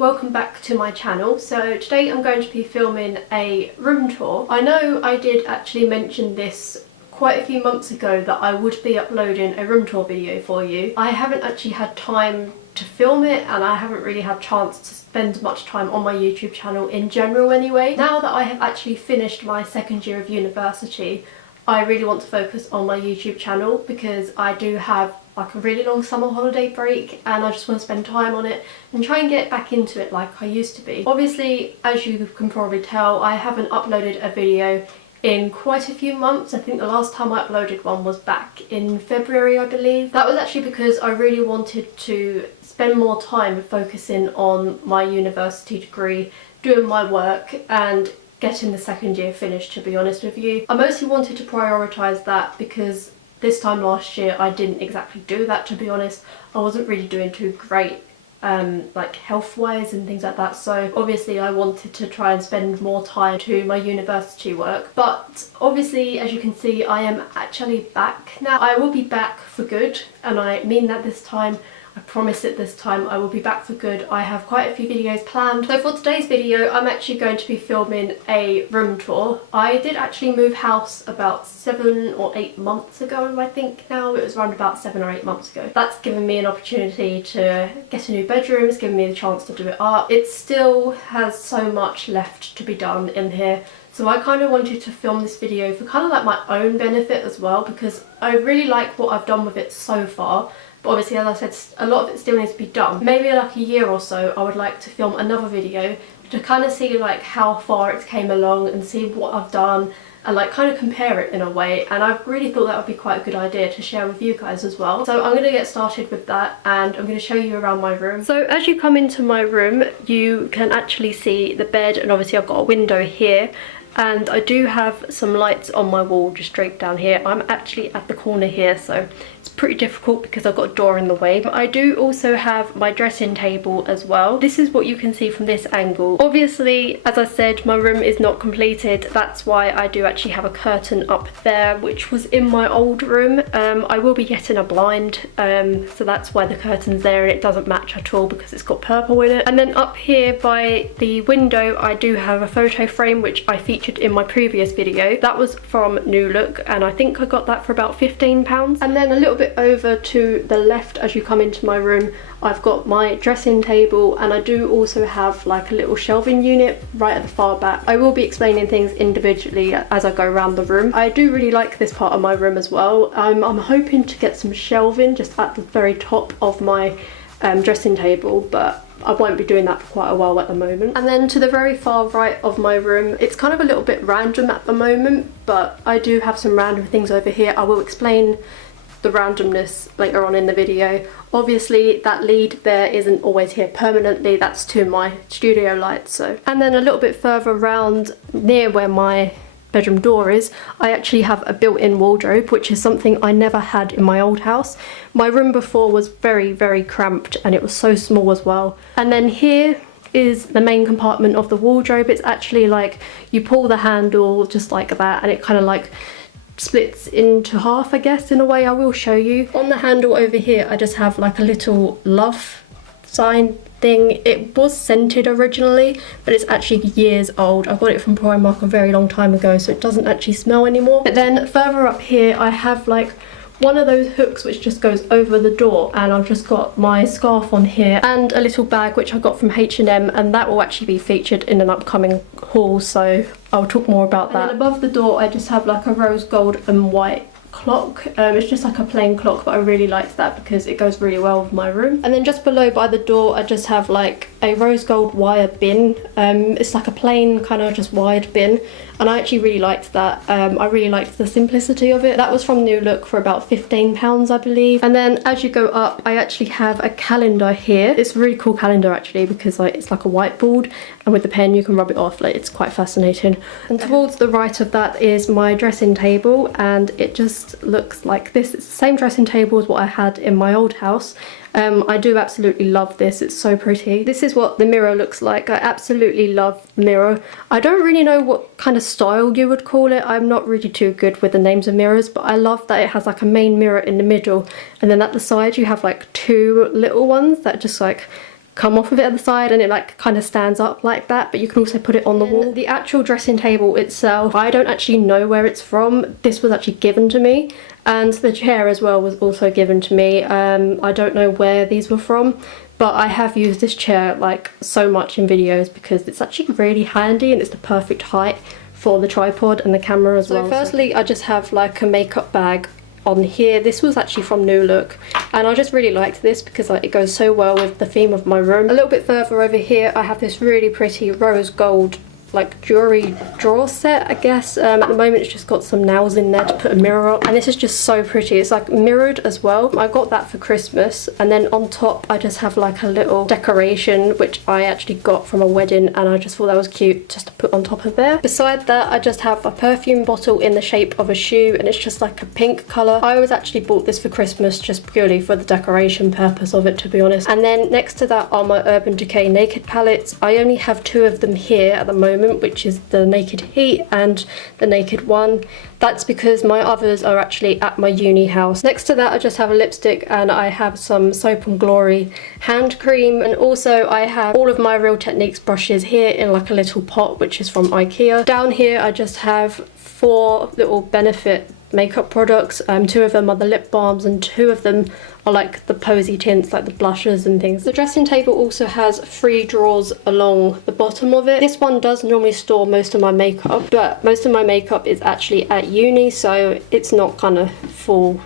welcome back to my channel. So today I'm going to be filming a room tour. I know I did actually mention this quite a few months ago that I would be uploading a room tour video for you. I haven't actually had time to film it, and I haven't really had chance to spend much time on my YouTube channel in general anyway. Now that I have actually finished my second year of university, I really want to focus on my YouTube channel because I do have like a really long summer holiday break and I just want to spend time on it and try and get back into it like I used to be. Obviously, as you can probably tell, I haven't uploaded a video in quite a few months. I think the last time I uploaded one was back in February, I believe. That was actually because I really wanted to spend more time focusing on my university degree, doing my work and getting the second year finished, to be honest with you. I mostly wanted to prioritise that because this time last year I didn't exactly do that, to be honest. I wasn't really doing too great like health wise and things like that, so obviously I wanted to try and spend more time to my university work. But obviously, as you can see, I am actually back now. I will be back for good, and I mean that this time. I promise it this time. I will be back for good. I have quite a few videos planned. So for today's video, I'm actually going to be filming a room tour. I did actually move house about 7 or 8 months ago, I think now. It was around about 7 or 8 months ago. That's given me an opportunity to get a new bedroom. It's given me the chance to do it up. It still has so much left to be done in here. So I kind of wanted to film this video for kind of like my own benefit as well, because I really like what I've done with it so far. But obviously, as I said, a lot of it still needs to be done. Maybe in like a year or so, I would like to film another video to kind of see like how far it came along and see what I've done and like kind of compare it in a way. And I really thought that would be quite a good idea to share with you guys as well. So I'm going to get started with that and I'm going to show you around my room. So as you come into my room, you can actually see the bed, and obviously I've got a window here. And I do have some lights on my wall just straight down here. I'm actually at the corner here, so it's pretty difficult because I've got a door in the way. But I do also have my dressing table as well. This is what you can see from this angle. Obviously, as I said, my room is not completed. That's why I do actually have a curtain up there, which was in my old room. I will be getting a blind, so that's why the curtain's there, and it doesn't match at all because it's got purple in it. And then up here by the window, I do have a photo frame, which I featured in my previous video. That was from New Look, and I think I got that for about £15. And then a little bit over to the left as you come into my room, I've got my dressing table, and I do also have like a little shelving unit right at the far back. I will be explaining things individually as I go around the room. I do really like this part of my room as well. I'm hoping to get some shelving just at the very top of my dressing table, but I won't be doing that for quite a while at the moment. And then to the very far right of my room, it's kind of a little bit random at the moment, but I do have some random things over here. I will explain the randomness later on in the video. Obviously, that lead there isn't always here permanently. That's to my studio lights. So, and then a little bit further around near where my bedroom door is, I actually have a built-in wardrobe, which is something I never had in my old house. My room before was very, very cramped, and it was so small as well. And then here is the main compartment of the wardrobe. It's actually like you pull the handle just like that, and it kind of like splits into half, I guess, in a way. I will show you. On the handle over here, I just have like a little love sign thing. It was scented originally, but it's actually years old. I got it from Primark a very long time ago, so it doesn't actually smell anymore. But then further up here, I have like one of those hooks which just goes over the door, and I've just got my scarf on here and a little bag which I got from H&M, and that will actually be featured in an upcoming haul, so I'll talk more about that. And then above the door, I just have like a rose gold and white clock. It's just like a plain clock, but I really liked that because it goes really well with my room. And then just below by the door, I just have like a rose gold wire bin. It's like a plain kind of just wired bin, and I actually really liked that. I really liked the simplicity of it. That was from New Look for about £15, I believe. And then as you go up, I actually have a calendar here. It's a really cool calendar actually, because like it's like a whiteboard, and with the pen you can rub it off. Like, it's quite fascinating. And towards the right of that is my dressing table, and it just looks like this. It's the same dressing table as what I had in my old house. I do absolutely love this. It's so pretty. This is what the mirror looks like. I absolutely love the mirror. I don't really know what kind of style you would call it. I'm not really too good with the names of mirrors, but I love that it has like a main mirror in the middle, and then at the side you have like two little ones that just like come off of it at the side, and it like kind of stands up like that, but you can also put it on the wall. The actual dressing table itself, I don't actually know where it's from. This was actually given to me, and the chair as well was also given to me. I don't know where these were from, but I have used this chair like so much in videos because it's actually really handy and it's the perfect height for the tripod and the camera as well. So firstly, I just have like a makeup bag on here. This was actually from New Look, and I just really liked this because like, it goes so well with the theme of my room. A little bit further over here, I have this really pretty rose gold like jewelry drawer set, I guess. At the moment it's just got some nails in there to put a mirror up, and this is just so pretty. It's like mirrored as well. I got that for Christmas, and then on top I just have like a little decoration which I actually got from a wedding, and I just thought that was cute just to put on top of there. Beside that, I just have a perfume bottle in the shape of a shoe, and it's just like a pink colour. I was actually bought this for Christmas just purely for the decoration purpose of it, to be honest. And then next to that are my Urban Decay Naked palettes. I only have 2 of them here at the moment, which is the Naked Heat and the Naked One. That's because my others are actually at my uni house. Next to that, I just have a lipstick, and I have some Soap and Glory hand cream, and also I have all of my Real Techniques brushes here in like a little pot, which is from IKEA. Down here I just have 4 little Benefit makeup products. 2 of them are the lip balms, and 2 of them are like the posy tints, like the blushes and things. The dressing table also has 3 drawers along the bottom of it. This one does normally store most of my makeup, but most of my makeup is actually at uni, so it's not kind of full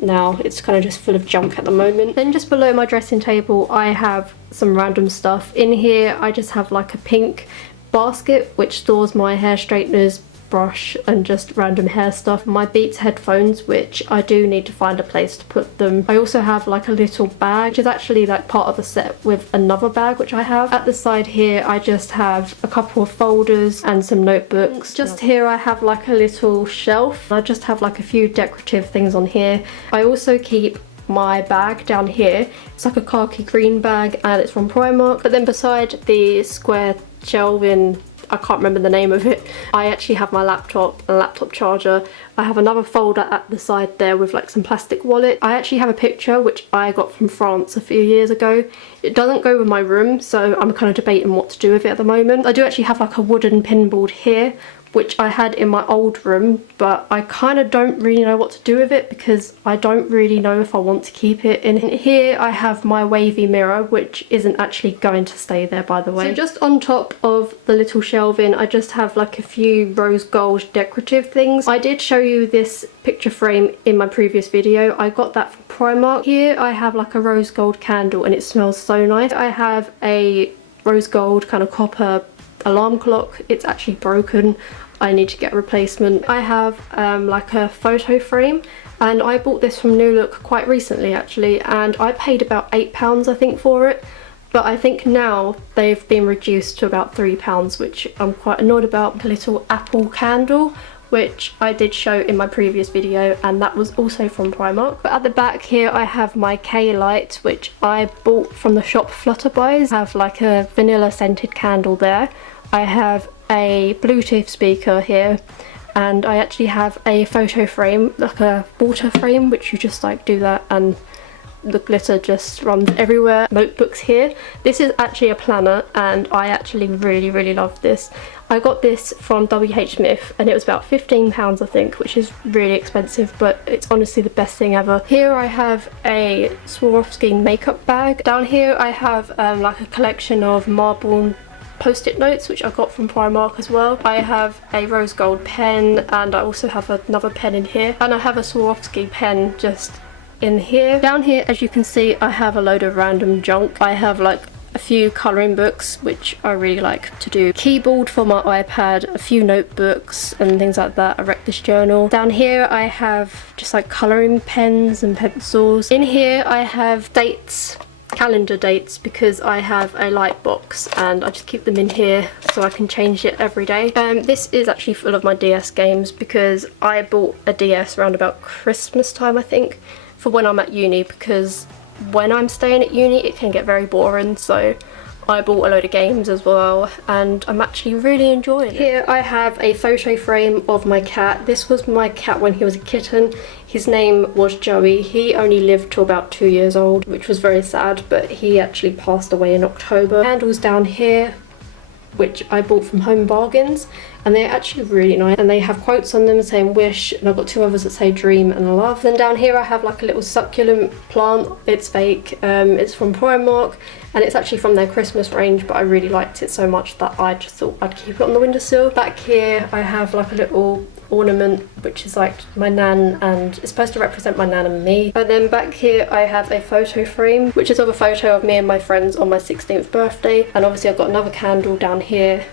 now. It's kind of just full of junk at the moment. Then just below my dressing table, I have some random stuff. In here, I just have like a pink basket which stores my hair straighteners, brush, and just random hair stuff. My Beats headphones, which I do need to find a place to put them. I also have like a little bag, which is actually like part of the set with another bag which I have. At the side here, I just have a couple of folders and some notebooks. Just here I have like a little shelf. I just have like a few decorative things on here. I also keep my bag down here. It's like a khaki green bag, and it's from Primark. But then beside the square shelving, I can't remember the name of it, I actually have my laptop, a laptop charger. I have another folder at the side there with like some plastic wallet. I actually have a picture which I got from France a few years ago. It doesn't go with my room, so I'm kind of debating what to do with it at the moment. I do actually have like a wooden pin board here, which I had in my old room, but I kind of don't really know what to do with it because I don't really know if I want to keep it. In here I have my wavy mirror, which isn't actually going to stay there, by the way. So just on top of the little shelving, I just have like a few rose gold decorative things. I did show you this picture frame in my previous video. I got that from Primark. Here I have like a rose gold candle, and it smells so nice. I have a rose gold kind of copper alarm clock. It's actually broken. I need to get a replacement. I have like a photo frame, and I bought this from New Look quite recently actually, and I paid about £8 I think for it, but I think now they've been reduced to about £3, which I'm quite annoyed about. A little apple candle, which I did show in my previous video, and that was also from Primark. But at the back here I have my K light, which I bought from the shop Flutterbuys. I have like a vanilla scented candle there. I have a Bluetooth speaker here, and I actually have a photo frame, like a water frame, which you just like do that and the glitter just runs everywhere. Notebooks here. This is actually a planner, and I actually really love this. I got this from WH Smith, and it was about £15 I think, which is really expensive, but it's honestly the best thing ever. Here I have a Swarovski makeup bag. Down here I have like a collection of marble post-it notes, which I got from Primark as well. I have a rose gold pen, and I also have another pen in here, and I have a Swarovski pen just in here. Down here, as you can see, I have a load of random junk. I have like a few colouring books, which I really like to do. Keyboard for my iPad, a few notebooks and things like that, a Rectus journal. Down here I have just like colouring pens and pencils. In here I have dates, calendar dates, because I have a light box and I just keep them in here so I can change it every day. This is actually full of my DS games because I bought a DS around about Christmas time I think, for when I'm at uni, because when I'm staying at uni it can get very boring, so I bought a load of games as well, and I'm actually really enjoying it. Here I have a photo frame of my cat. This was my cat when he was a kitten. His name was Joey. He only lived to about 2 years old, which was very sad, but he actually passed away in October. Candles down here, which I bought from Home Bargains, and they're actually really nice, and they have quotes on them saying wish, and I've got 2 others that say dream and love. Then down here I have like a little succulent plant. It's fake, it's from Primark, and it's actually from their Christmas range, but I really liked it so much that I just thought I'd keep it on the windowsill. Back here I have like a little ornament which is like my nan, and it's supposed to represent my nan and me. And then back here I have a photo frame which is of a photo of me and my friends on my 16th birthday, and obviously I've got another candle down here,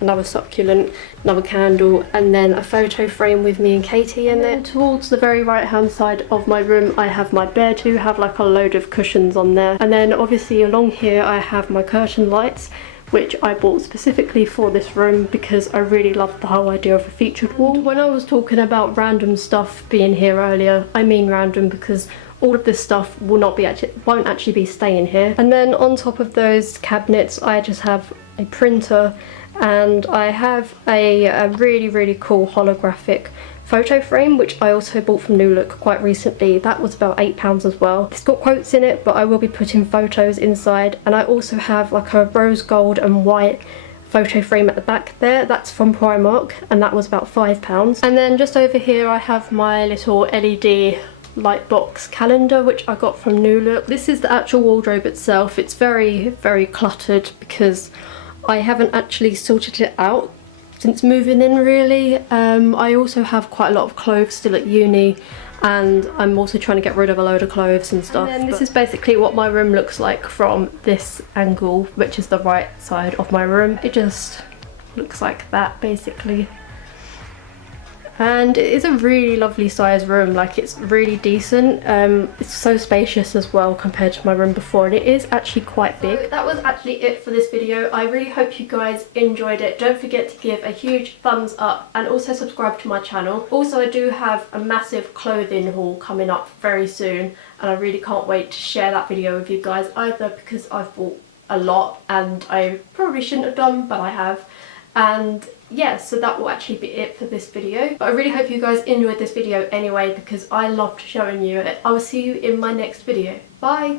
another succulent, another candle, and then a photo frame with me and Katie in it. Towards the very right hand side of my room I have my bed. I do have like a load of cushions on there, and then obviously along here I have my curtain lights, which I bought specifically for this room because I really loved the whole idea of a featured wall. When I was talking about random stuff being here earlier, I mean random because all of this stuff won't actually be staying here. And then on top of those cabinets I just have a printer, and I have a really cool holographic photo frame which I also bought from New Look quite recently. That was about £8 as well. It's got quotes in it, but I will be putting photos inside, and I also have like a rose gold and white photo frame at the back there. That's from Primark, and that was about £5. And then just over here I have my little LED light box calendar which I got from New Look. This is the actual wardrobe itself. It's very cluttered because I haven't actually sorted it out since moving in really. I also have quite a lot of clothes still at uni, and I'm also trying to get rid of a load of clothes and stuff. And then this is basically what my room looks like from this angle, which is the right side of my room. It just looks like that basically. And it is a really lovely size room, like it's really decent. It's so spacious as well compared to my room before, and it is actually quite big. So that was actually it for this video. I really hope you guys enjoyed it. Don't forget to give a huge thumbs up and also subscribe to my channel. Also, I do have a massive clothing haul coming up very soon, and I really can't wait to share that video with you guys either, because I've bought a lot and I probably shouldn't have done, but I have. And yeah, so that will actually be it for this video. But I really hope you guys enjoyed this video anyway, because I loved showing you it. I will see you in my next video. Bye!